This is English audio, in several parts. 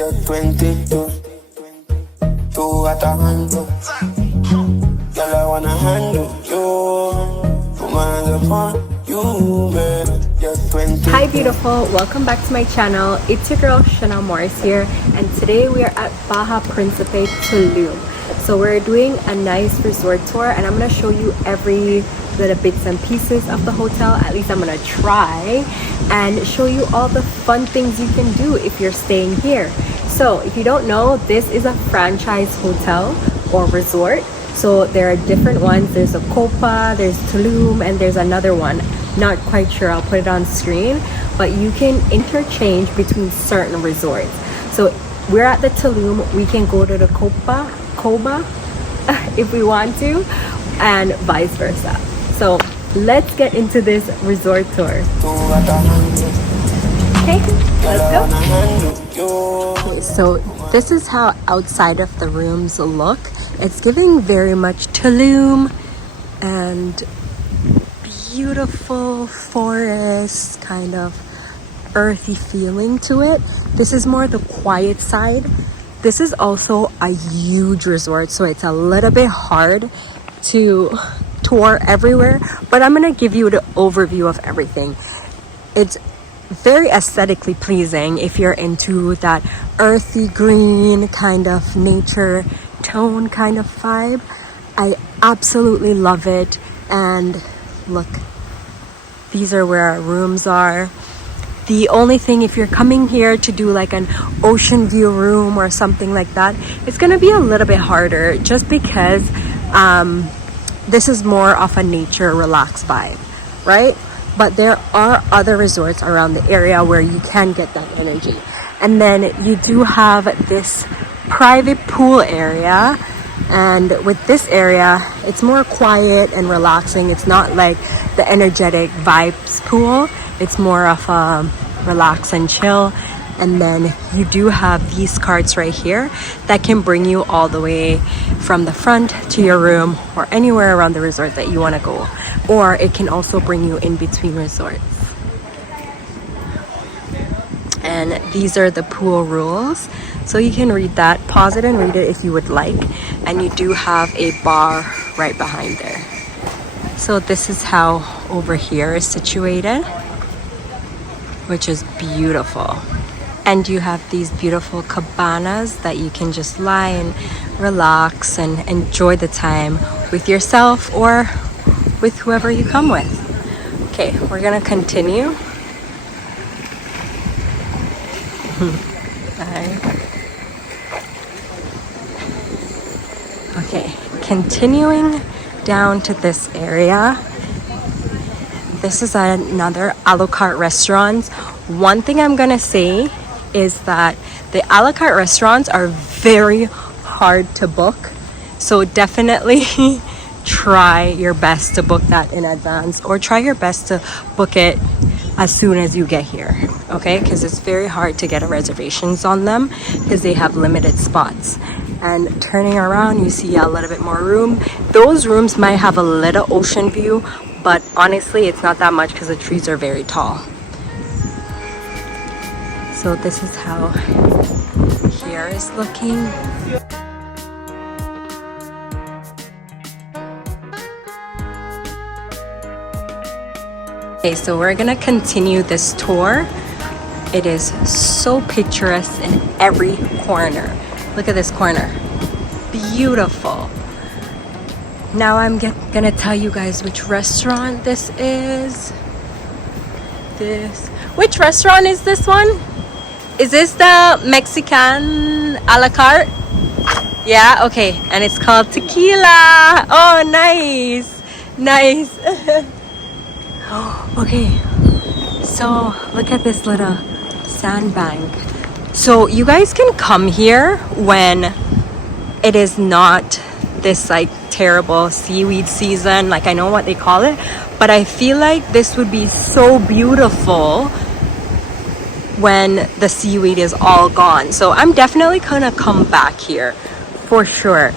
You're 22, two at a handle. Girl, I wanna handle you. Put my hands upon you, man. You're 22. Hi beautiful, welcome back to my channel. It's your girl Chanel Morris here, and today we are at Bahia Principe Tulum. So we're doing a nice resort tour, and I'm going to show you every little bits and pieces of the hotel. At least I'm going to try and show you all the fun things you can do if you're staying here. So if you don't know, this is a franchise hotel or resort. So there are different ones. There's a Copa, there's Tulum, and there's another one. Not quite sure, I'll put it on screen, but you can interchange between certain resorts. So we're at the Tulum, we can go to the Copa if we want to, and vice versa. So let's get into this resort tour. Okay, let's go. Okay, so this is how outside of the rooms look. It's giving very much Tulum and beautiful forest, kind of earthy feeling to it. This is more the quiet side. This is also a huge resort, so it's a little bit hard to tour everywhere, but I'm gonna give you the overview of everything. It's very aesthetically pleasing if you're into that earthy green kind of nature tone kind of vibe. I absolutely love it. And look, these are where our rooms are. The only thing, if you're coming here to do like an ocean view room or something like that, it's gonna be a little bit harder just because this is more of a nature relaxed vibe, right? But there are other resorts around the area where you can get that energy. And then you do have this private pool area, and with this area it's more quiet and relaxing. It's not like the energetic vibes pool, it's more of a relax and chill. And then you do have these carts right here that can bring you all the way from the front to your room or anywhere around the resort that you want to go, or it can also bring you in between resorts. And these are the pool rules, so you can read that, pause it and read it if you would like. And you do have a bar right behind there. So this is how over here is situated, which is beautiful. And you have these beautiful cabanas that you can just lie and relax and enjoy the time with yourself or with whoever you come with. Okay, we're gonna continue. Okay, continuing down to this area. This is another a la carte restaurant. One thing I'm gonna say is that the a la carte restaurants are very hard to book. So definitely try your best to book that in advance, or try your best to book it as soon as you get here, okay? Because it's very hard to get reservations on them because they have limited spots. And turning around, you see a little bit more room. Those rooms might have a little ocean view, but honestly it's not that much because the trees are very tall. So this is how here is looking. Okay, so we're gonna continue this tour. It is so picturesque in every corner. Look at this corner, beautiful. Now I'm gonna tell you guys which restaurant this is. Which restaurant is this one? Is this the Mexican a la carte? Yeah, okay, and it's called Tequila. Oh, nice, nice. Okay, so look at this little sandbank. So you guys can come here when it is not this like terrible seaweed season, like I know what they call it, but I feel like this would be so beautiful when the seaweed is all gone. So I'm definitely gonna come back here for sure.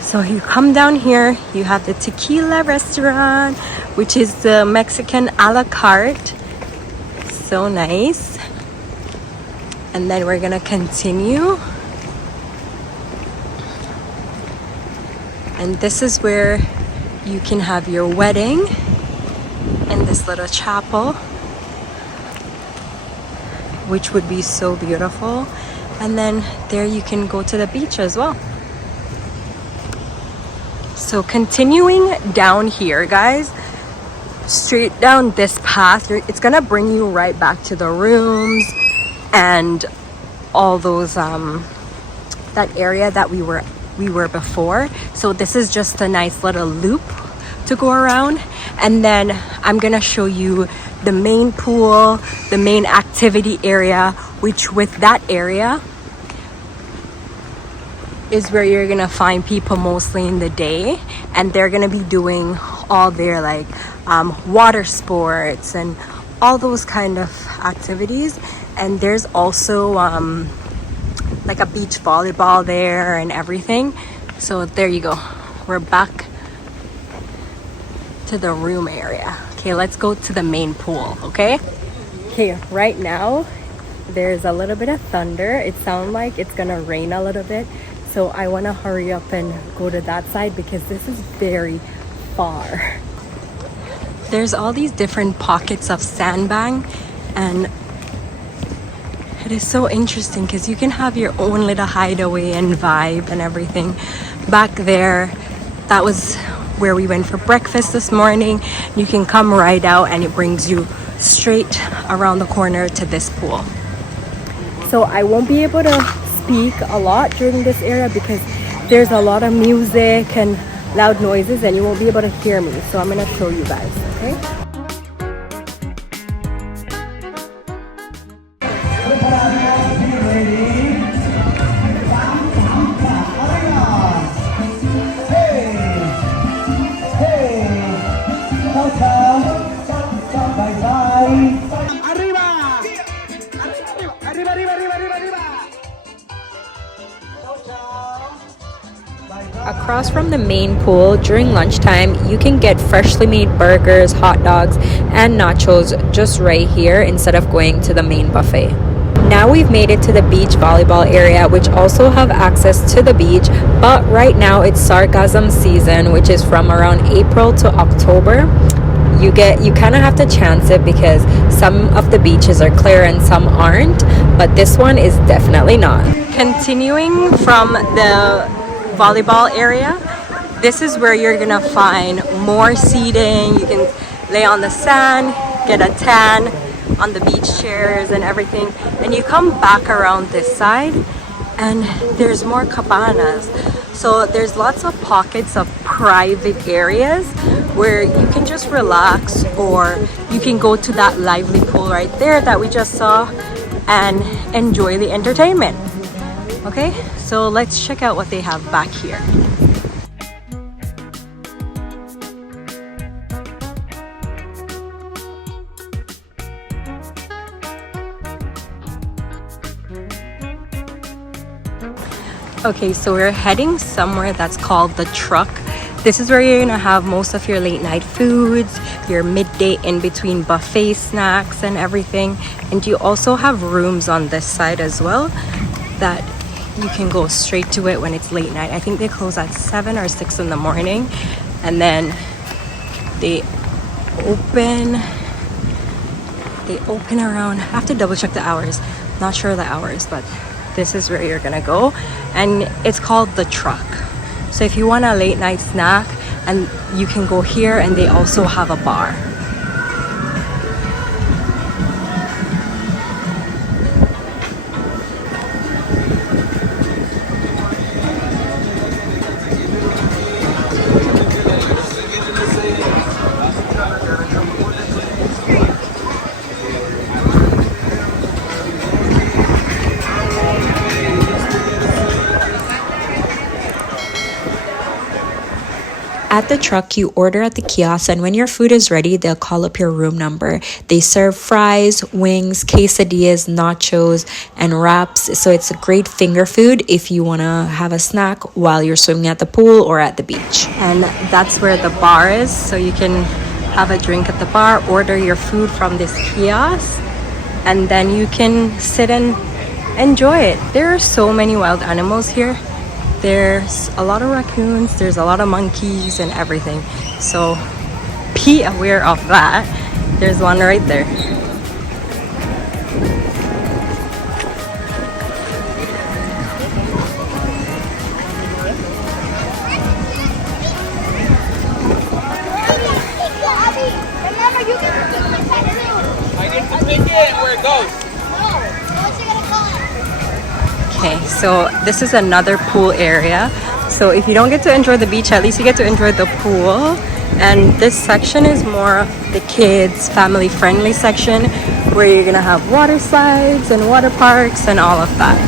So you come down here, you have the Tequila restaurant, which is the Mexican a la carte. So nice. and then we're gonna continue. And this is where you can have your wedding in this little chapel, which would be so beautiful. And then there you can go to the beach as well. So continuing down here, guys, straight down this path, it's gonna bring you right back to the rooms and all those that area that we were before. So this is just a nice little loop to go around, and then I'm gonna show you the main pool, the main activity area, which with that area is where you're gonna find people mostly in the day, and they're gonna be doing all their like water sports and all those kind of activities. And there's also like a beach volleyball there and everything. So there you go, we're back to the room area. Okay, let's go to the main pool. Okay, right now there's a little bit of thunder. It sounds like it's gonna rain a little bit, so I want to hurry up and go to that side because this is very far. There's all these different pockets of sandbank, and it is so interesting because you can have your own little hideaway and vibe and everything. Back there, that was where we went for breakfast this morning. You can come right out and it brings you straight around the corner to this pool. So I won't be able to speak a lot during this area because there's a lot of music and loud noises and you won't be able to hear me. So I'm gonna show you guys, okay? Across from the main pool, during lunchtime, you can get freshly made burgers, hot dogs, and nachos just right here instead of going to the main buffet. Now we've made it to the beach volleyball area, which also have access to the beach, but right now it's Sargassum season, which is from around April to October. You kind of have to chance it because some of the beaches are clear and some aren't, but this one is definitely not. Continuing from the volleyball area, this is where you're gonna find more seating. You can lay on the sand, get a tan on the beach chairs and everything, and you come back around this side and there's more cabanas. So there's lots of pockets of private areas where you can just relax, or you can go to that lively pool right there that we just saw and enjoy the entertainment. Okay, so let's check out what they have back here. Okay, so we're heading somewhere that's called the Truck. This is where you're gonna have most of your late night foods, your midday in between buffet snacks and everything. And you also have rooms on this side as well that you can go straight to it when it's late night. I think they close at 7 or 6 in the morning, and then they open around, I have to double check the hours, not sure the hours, but this is where you're gonna go, and it's called the Truck. So if you want a late night snack, and you can go here, and they also have a bar. At the Truck, you order at the kiosk, and when your food is ready, they'll call up your room number. They serve fries, wings, quesadillas, nachos, and wraps. So it's a great finger food if you want to have a snack while you're swimming at the pool or at the beach. And that's where the bar is. So you can have a drink at the bar, order your food from this kiosk, and then you can sit and enjoy it. There are so many wild animals here. There's a lot of raccoons, there's a lot of monkeys and everything. So be aware of that. There's one right there. Remember, you can pick my tattoo. I get to pick it where it goes. No, what's it gonna cost? Okay, so this is another pool area. So if you don't get to enjoy the beach, at least you get to enjoy the pool. And this section is more of the kids, family friendly section where you're gonna have water slides and water parks and all of that.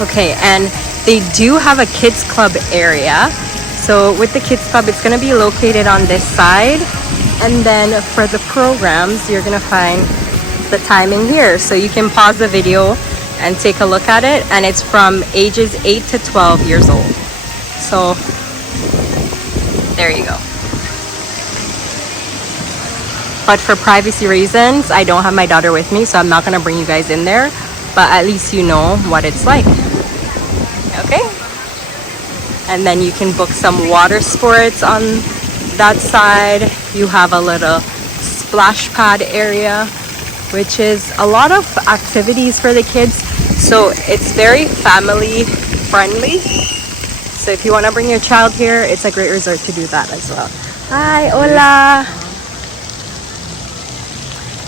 Okay, and they do have a kids club area. So with the kids club, it's going to be located on this side. And then for the programs, you're going to find the timing here. So you can pause the video and take a look at it. And it's from ages 8 to 12 years old. So there you go. But for privacy reasons, I don't have my daughter with me, so I'm not going to bring you guys in there. But at least you know what it's like. Okay, and then you can book some water sports on that side. You have a little splash pad area, which is a lot of activities for the kids, so it's very family friendly. So if you want to bring your child here, it's a great resort to do that as well. Hi, hola.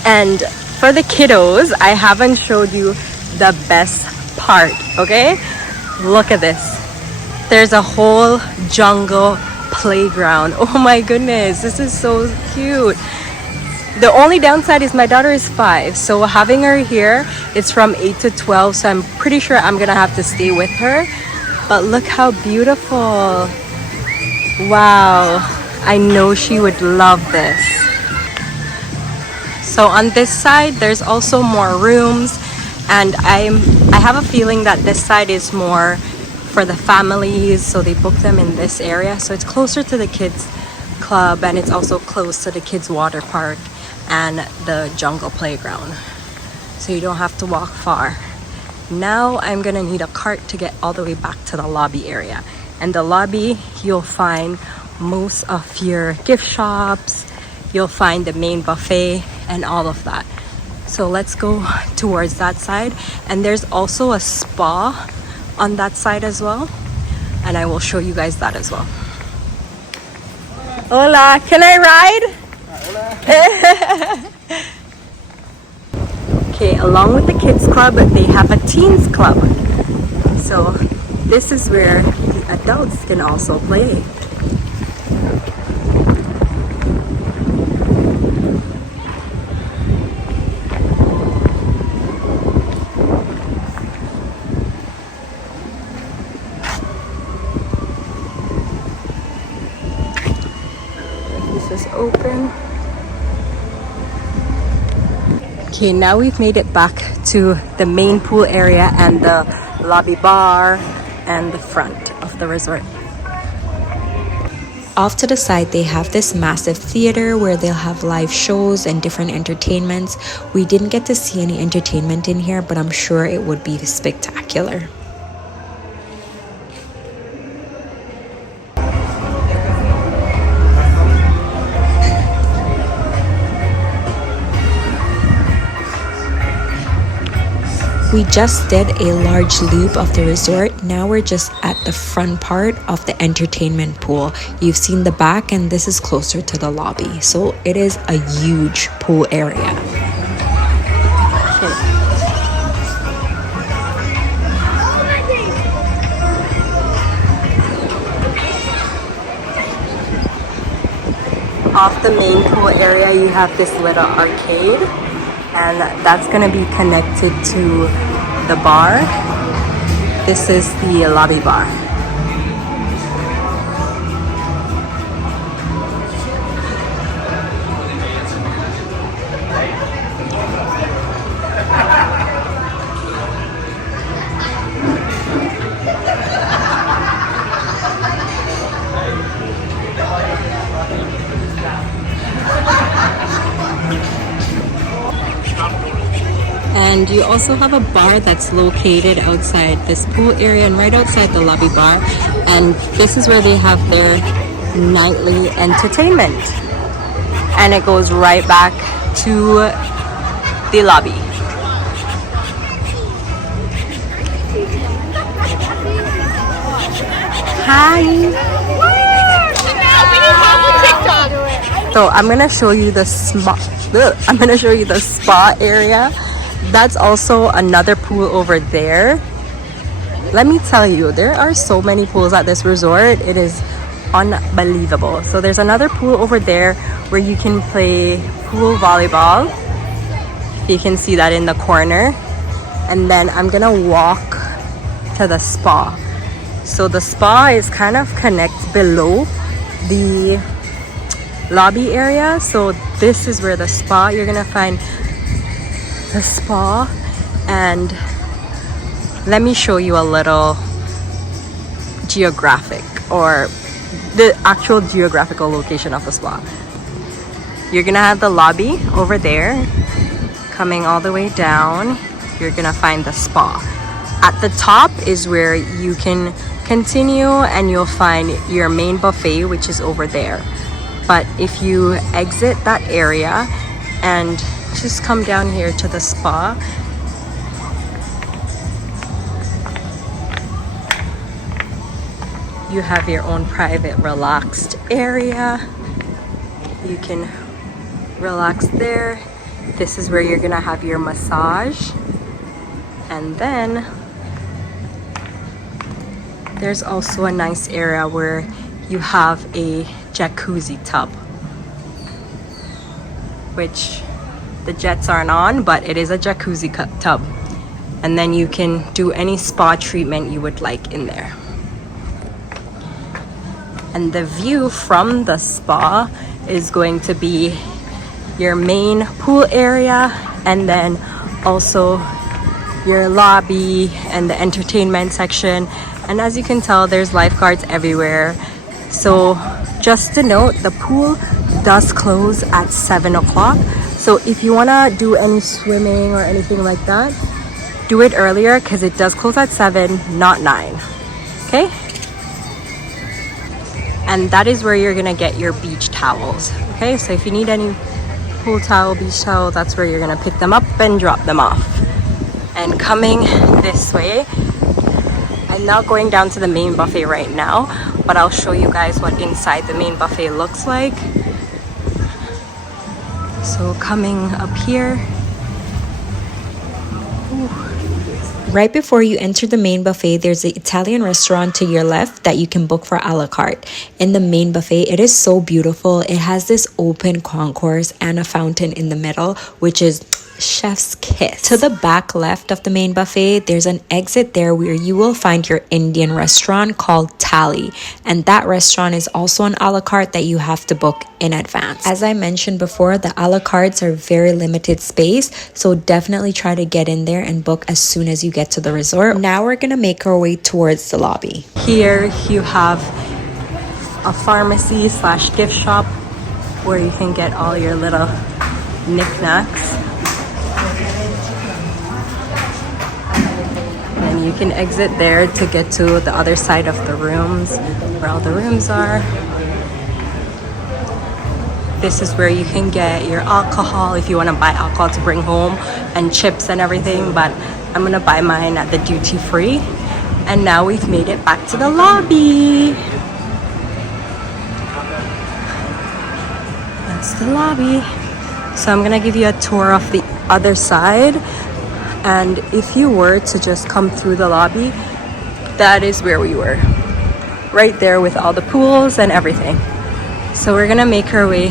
And for the kiddos, I haven't showed you the best part. Okay, look at this. There's a whole jungle playground. Oh my goodness, this is so cute. The only downside is my daughter is 5, so having her here, it's from 8 to 12, so I'm pretty sure I'm gonna have to stay with her. But look how beautiful. Wow, I know she would love this. So on this side, there's also more rooms, and I have a feeling that this side is more for the families, so they book them in this area. So it's closer to the kids club, and it's also close to the kids water park and the jungle playground, so you don't have to walk far. Now I'm gonna need a cart to get all the way back to the lobby area. And the lobby, you'll find most of your gift shops, you'll find the main buffet and all of that. So let's go towards that side. And there's also a spa on that side as well, and I will show you guys that as well. Hola, can I ride? Okay, along with the kids club, they have a teens club. So this is where the adults can also play. Is open. Okay, now we've made it back to the main pool area and the lobby bar and the front of the resort. Off to the side, they have this massive theater where they'll have live shows and different entertainments. We didn't get to see any entertainment in here, but I'm sure it would be spectacular. We just did a large loop of the resort. Now we're just at the front part of the entertainment pool. You've seen the back, and this is closer to the lobby. So it is a huge pool area. Off the main pool area, you have this little arcade, and that's going to be connected to the bar. This is the lobby bar. And you also have a bar that's located outside this pool area and right outside the lobby bar. And this is where they have their nightly entertainment. And it goes right back to the lobby. Hi. So I'm gonna show you the spa. I'm gonna show you the spa area. That's also another pool over there. Let me tell you, there are so many pools at this resort. It is unbelievable. So there's another pool over there where you can play pool volleyball. You can see that in the corner. And then I'm gonna walk to the spa. So the spa is kind of connects below the lobby area. So this is where the spa, you're gonna find the spa. And let me show you a little geographic, or the actual geographical location of the spa. You're gonna have the lobby over there. Coming all the way down, you're gonna find the spa. At the top is where you can continue and you'll find your main buffet, which is over there. But if you exit that area and just come down here to the spa, you have your own private relaxed area. You can relax there. This is where you're gonna have your massage. And then there's also a nice area where you have a jacuzzi tub, which the jets aren't on, but it is a jacuzzi tub. And then you can do any spa treatment you would like in there. And the view from the spa is going to be your main pool area, and then also your lobby and the entertainment section. And as you can tell, there's lifeguards everywhere. So just to note, the pool does close at 7 o'clock. So if you want to do any swimming or anything like that, do it earlier because it does close at 7, not 9. Okay? And that is where you're gonna get your beach towels. Okay, so if you need any pool towel, beach towel, that's where you're gonna pick them up and drop them off. And coming this way, I'm not going down to the main buffet right now, but I'll show you guys what inside the main buffet looks like. So coming up here. Right before you enter the main buffet, there's an Italian restaurant to your left that you can book for a la carte. In the main buffet, it is so beautiful. It has this open concourse and a fountain in the middle, which is chef's kiss. To the back left of the main buffet, there's an exit there where you will find your Indian restaurant called Thali, and that restaurant is also an a la carte that you have to book in advance. As I mentioned before, the a la cartes are very limited space, so definitely try to get in there and book as soon as you get to the resort. Now we're gonna make our way towards the lobby. Here you have a pharmacy slash gift shop where you can get all your little knickknacks. And you can exit there to get to the other side of the rooms, where all the rooms are. This is where you can get your alcohol if you want to buy alcohol to bring home, and chips and everything, but I'm gonna buy mine at the duty free. And now we've made it back to the lobby. That's the lobby. So I'm gonna give you a tour of the other side. And if you were to just come through the lobby, that is where we were. Right there with all the pools and everything. So we're gonna make our way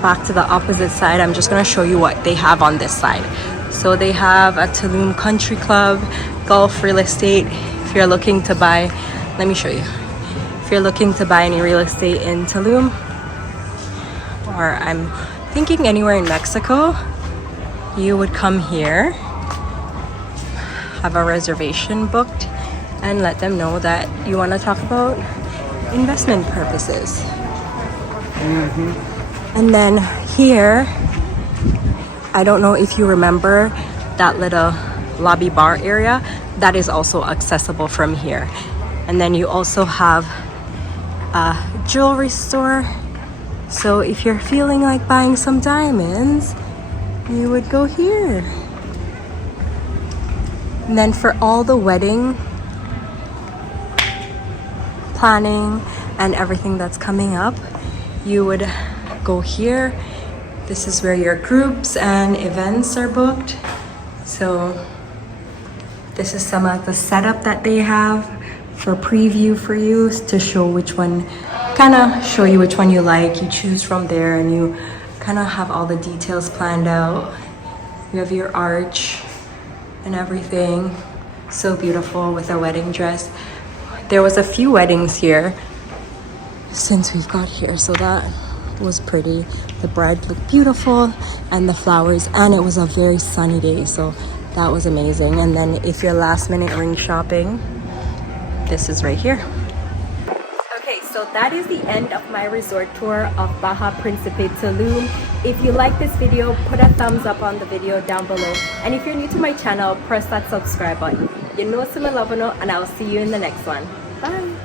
back to the opposite side. I'm just gonna show you what they have on this side. So they have a Tulum Country Club, golf, real estate. If you're looking to buy, let me show you. If you're looking to buy any real estate in Tulum, or I'm thinking anywhere in Mexico, you would come here, have a reservation booked, and let them know that you want to talk about investment purposes. And then here I don't know if you remember that little lobby bar area. That is also accessible from here. And then you also have a jewelry store. So if you're feeling like buying some diamonds, you would go here. And then for all the wedding planning and everything that's coming up, you would go here. This is where your groups and events are booked. So this is some of the setup that they have for preview for you to show which one, kind of show you which one you like. You choose from there and you kind of have all the details planned out. You have your arch and everything. So beautiful with a wedding dress. There was a few weddings here since we've got here, so that was pretty. The bride looked beautiful and the flowers, and it was a very sunny day, so that was amazing. And then if you're last minute ring shopping, this is right here. Okay, so that is the end of my resort tour of Bahia Principe Tulum. If you like this video, put a thumbs up on the video down below. And if you're new to my channel, press that subscribe button. You know, and I'll see you in the next one.